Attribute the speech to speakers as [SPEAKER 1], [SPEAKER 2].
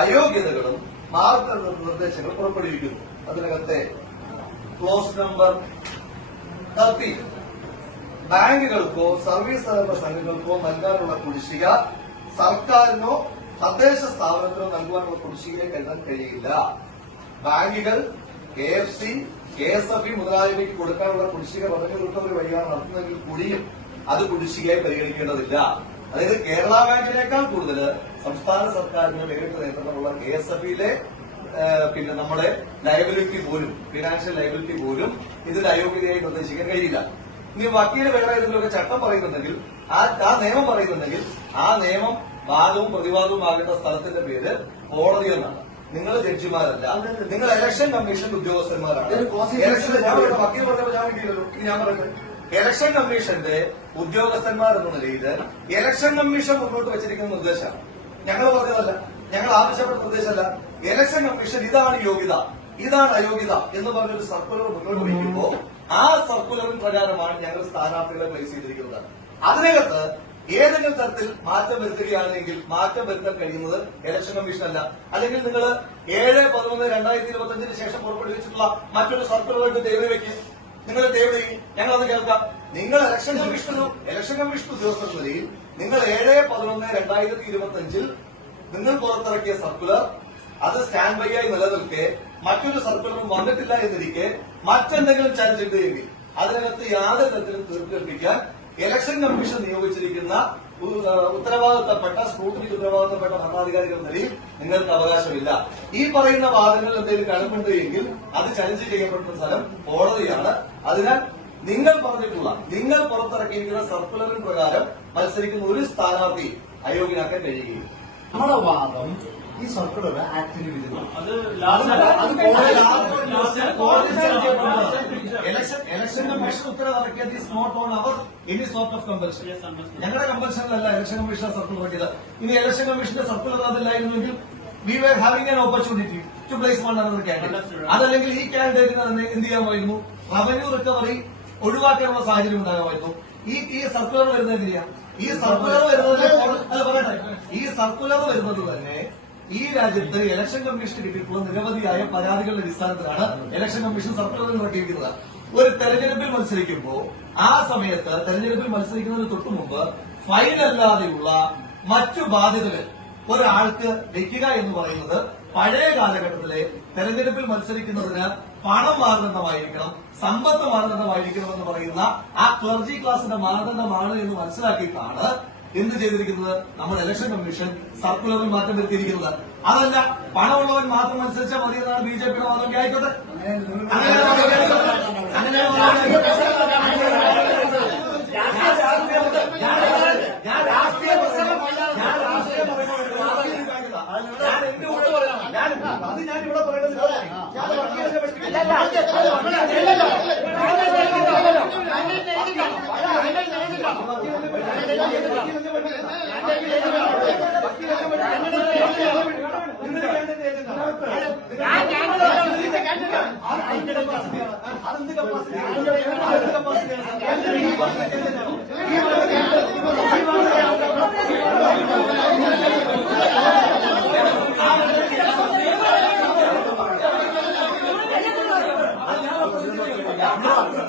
[SPEAKER 1] അയോഗ്യതകളും മാർഗനിർദ്ദേശങ്ങളും പുറപ്പെടുവിക്കുന്നു. അതിനകത്തെ ക്ലോസ് നമ്പർ തർത്തി ബാങ്കുകൾക്കോ സർവീസ് സഹകരണ സംഘങ്ങൾക്കോ നൽകാനുള്ള കുടിശ്ശിക സർക്കാരിനോ തദ്ദേശ സ്ഥാപനത്തിനോ നൽകുവാനുള്ള കുടിശ്ശികയിലേക്ക് കരുതാൻ കഴിയില്ല. ബാങ്കുകൾ K F C K S F E മുതലായവയ്ക്ക് കൊടുക്കാനുള്ള കുടിശ്ശിക റവന്യൂ റിക്കവറി വഴിയാണ് നടത്തുന്നതെങ്കിൽ കൂടിയും അത് കുടിശ്ശികയായി പരിഗണിക്കേണ്ടതില്ല. അതായത് കേരള ബാങ്കിനേക്കാൾ കൂടുതൽ സംസ്ഥാന സർക്കാരിന്റെ നേരിട്ട് നേതൃത്വമുള്ള കെ എസ് എഫ് ഇയിലെ പിന്നെ നമ്മുടെ ലയബിലിറ്റി പോലും ഫിനാൻഷ്യൽ ലയബിലിറ്റി പോലും ഇതിൽ അയോഗ്യതയായി നിർദ്ദേശിക്കാൻ കഴിയില്ല. ഇനി വക്കീൽ വേറെ ഏതെങ്കിലുമൊക്കെ ചട്ടം പറയുന്നുണ്ടെങ്കിൽ ആ ആ നിയമം പറയുന്നുണ്ടെങ്കിൽ ആ നിയമം വാദവും പ്രതിവാദവും ആകേണ്ട സ്ഥലത്തിന്റെ പേര് കോടതി എന്നാണ്. നിങ്ങൾ ജഡ്ജിമാരല്ല. നിങ്ങൾ ഇലക്ഷൻ കമ്മീഷൻ ഉദ്യോഗസ്ഥന്മാരാണ്. ഞാൻ പറയട്ടെ, വക്കീൽ പറഞ്ഞപ്പോൾ ഞാൻ പറയട്ടെ. ഇലക്ഷൻ കമ്മീഷന്റെ ഉദ്യോഗസ്ഥന്മാർ എന്ന നിലയിൽ ഇലക്ഷൻ കമ്മീഷൻ മുന്നോട്ട് വെച്ചിരിക്കുന്ന നിർദ്ദേശമാണ്. ഞങ്ങൾ പറഞ്ഞതല്ല. ഞങ്ങൾ ആവശ്യപ്പെട്ട നിർദ്ദേശമല്ല. ഇലക്ഷൻ കമ്മീഷൻ ഇതാണ് യോഗ്യത. ഇതാണ് അയോഗ്യത എന്ന് പറഞ്ഞൊരു സർക്കുലർ മുന്നോട്ട് വയ്ക്കുമ്പോൾ ആ സർക്കുലറിൻ പ്രകാരമാണ് ഞങ്ങൾ സ്ഥാനാർത്ഥികളെ പ്ലേസ് ചെയ്തിരിക്കുന്നത്. അതിനകത്ത് ഏതെങ്കിലും തരത്തിൽ മാറ്റം വരുത്തുകയാണെങ്കിൽ മാറ്റം വരുത്താൻ കഴിയുന്നത് ഇലക്ഷൻ കമ്മീഷൻ അല്ല. അല്ലെങ്കിൽ നിങ്ങൾ ഏഴ് പതിനൊന്ന് രണ്ടായിരത്തി ഇരുപത്തി അഞ്ചിന് ശേഷം പുറപ്പെടുവിച്ചിട്ടുള്ള മറ്റൊരു സർക്കുലറായിട്ട് ദയവ് വയ്ക്കും. നിങ്ങൾ ദയവ് ഞങ്ങളത് കേൾക്കാം. നിങ്ങൾ ഇലക്ഷൻ കമ്മീഷൻ ഇലക്ഷൻ കമ്മീഷൻ ഉദ്യോഗസ്ഥർ നിലയിൽ നിങ്ങൾ ഏഴ് പതിനൊന്ന് രണ്ടായിരത്തി ഇരുപത്തി അഞ്ചിൽ നിങ്ങൾ പുറത്തിറക്കിയ സർക്കുലർ അത് സ്റ്റാൻഡ് ബൈ ആയി നിലനിൽക്കെ മറ്റൊരു സർക്കുലറും വന്നിട്ടില്ല എന്നിരിക്കെ മറ്റെന്തെങ്കിലും ചാൻസ് ഉണ്ടെങ്കിൽ അതിനകത്ത് യാതൊരു തരത്തിലും തീർപ്പിക്കാൻ ഇലക്ഷൻ കമ്മീഷൻ നിയോഗിച്ചിരിക്കുന്ന ഉത്തരവാദിത്തപ്പെട്ട സ്ക്രൂട്ടിനി ഉത്തരവാദിത്തപ്പെട്ട ഭരണാധികാരികൾ നിലയിൽ നിങ്ങൾക്ക് അവകാശമില്ല. ഈ പറയുന്ന വാദങ്ങളിൽ എന്തെങ്കിലും കഴമ്പുണ്ട് എങ്കിൽ അത് ചലഞ്ച് ചെയ്യപ്പെടുന്ന സ്ഥലം കോടതിയാണ്. അതിനാൽ നിങ്ങൾ പറഞ്ഞിട്ടുള്ള നിങ്ങൾ പുറത്തിറക്കിയിരിക്കുന്ന സർക്കുലറിൻ പ്രകാരം മത്സരിക്കുന്ന ഒരു സ്ഥാനാർത്ഥി അയോഗ്യനാക്കാൻ കഴിയുകയില്ല.
[SPEAKER 2] നമ്മുടെ വാദം ഈ സർക്കുലർ ആക്ടിന്.
[SPEAKER 1] Election election commission ഉത്തരവിറക്കിയത് is not on our any sort of compulsion ഞങ്ങളുടെ കമ്പൽഷനിലല്ല ഇലക്ഷൻ കമ്മീഷൻ സർക്കുലർ ഇറക്കിയത്. ഇനി ഇലക്ഷൻ കമ്മീഷന്റെ circular അതില്ലായിരുന്നെങ്കിൽ we were having an opportunity to place one another candidate അതല്ലെങ്കിൽ ഈ കാൻഡിഡേറ്റിന് തന്നെ എന്ത് ചെയ്യാമായിരുന്നു? റവന്യൂ റിക്കവറി ഒഴിവാക്കാനുള്ള സാഹചര്യം ഉണ്ടാകുമായിരുന്നു. ഈ ഈ സർക്കുലർ വരുന്നത് എങ്ങനെയാ ഈ സർക്കുലർ വരുന്നത് അല്ല പറയട്ടെ. ഈ സർക്കുലർ വരുന്നത് തന്നെ ഈ രാജ്യത്ത് ഇലക്ഷൻ കമ്മീഷന് കിട്ടിയിട്ടുള്ള നിരവധിയായ പരാതികളുടെ അടിസ്ഥാനത്തിലാണ് ഇലക്ഷൻ കമ്മീഷൻ സർക്കുലർ ഇറക്കിയിരിക്കുന്നത് ഒരു തെരഞ്ഞെടുപ്പിൽ മത്സരിക്കുമ്പോൾ ആ സമയത്ത് തെരഞ്ഞെടുപ്പിൽ മത്സരിക്കുന്നതിന് തൊട്ടു മുമ്പ് ഫൈൻ അല്ലാതെയുള്ള മറ്റു ബാധ്യതകൾ ഒരാൾക്ക് വെക്കുക എന്ന് പറയുന്നത് പഴയ കാലഘട്ടത്തിലെ തെരഞ്ഞെടുപ്പിൽ മത്സരിക്കുന്നതിന് പണം മാനദണ്ഡമായിരിക്കണം സമ്പത്ത് മാനദണ്ഡമായിരിക്കണം എന്ന് പറയുന്ന ആ ക്ലർജി ക്ലാസിന്റെ മാനദണ്ഡമാണ് എന്ന് മനസ്സിലാക്കിയിട്ടാണ് എന്ത് ചെയ്തിരിക്കുന്നത്? നമ്മുടെ ഇലക്ഷൻ കമ്മീഷൻ സർക്കുലറിൽ മാറ്റം വരുത്തിയിരിക്കുന്നത്. അതല്ല പണമുള്ളവൻ മാത്രം മത്സരിച്ചാൽ മതി എന്നാണ് ബി ജെ പിയുടെ വാദം ആയിക്കോട്ടെ? അങ്ങനെ எழுதுக்கலாம் No.